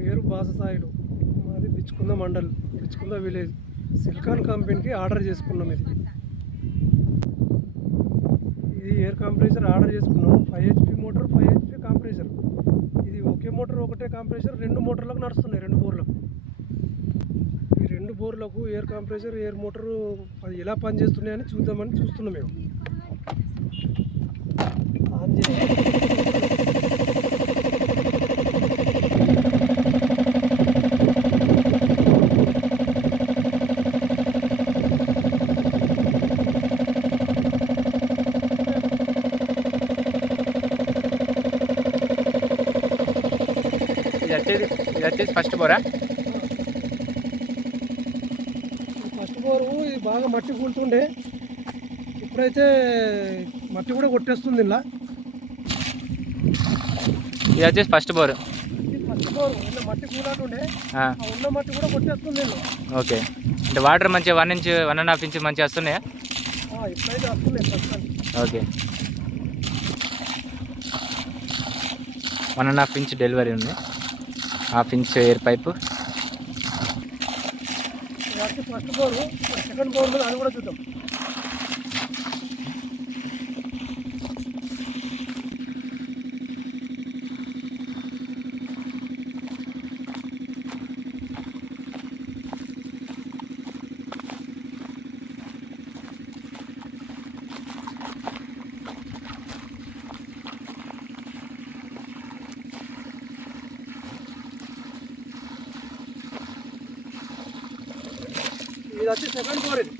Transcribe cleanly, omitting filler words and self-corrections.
పేరు బాససాయిలు. మాది Bichkunda mandal, Bichkunda village. Silicon కంపెనీకి ఆర్డర్ చేసుకున్నాం. ఇది ఎయిర్ కంప్రెసర్ ఆర్డర్ చేసుకున్నాం. 5 HP మోటార్, 5 HP కంప్రెసర్. ఇది ఒకే మోటార్, ఒకటే కంప్రెసర్ 2 మోటార్లకు నడుస్తున్నాయి, 2 బోర్లకు. ఈ 2 బోర్లకు ఎయిర్ కంప్రెసర్, ఎయిర్ మోటారు అది ఎలా పనిచేస్తున్నాయని చూద్దామని చూస్తున్నాం. మేము ఆన్ చేసి ఇది వచ్చేసి ఫస్ట్ బోరా. ఫస్ట్ బోరు ఇది బాగా మట్టి కూలుతుండే, ఇప్పుడైతే మట్టి కూడా కొట్టేస్తుంది. ఇలా ఇది వచ్చేసి ఫస్ట్ బోర్. ఫస్ట్ బోరు మట్టి కూలాటుండే, ఉన్న మట్టి కూడా కొట్టేస్తుంది. ఓకే, అంటే వాటర్ మంచిగా 1 ఇంచ్ 1.5 ఇంచ్ మంచిగా వస్తున్నాయా? ఇప్పుడైతే వస్తున్నాయి ప్రస్తుతానికి. ఓకే, 1.5 ఇంచ్ డెలివరీ ఉంది. 1/2 inch air pipe. First bore. Second bore మీద అది కూడా చూద్దాం. ఇది వచ్చి సెకండ్ బోర్. ఇది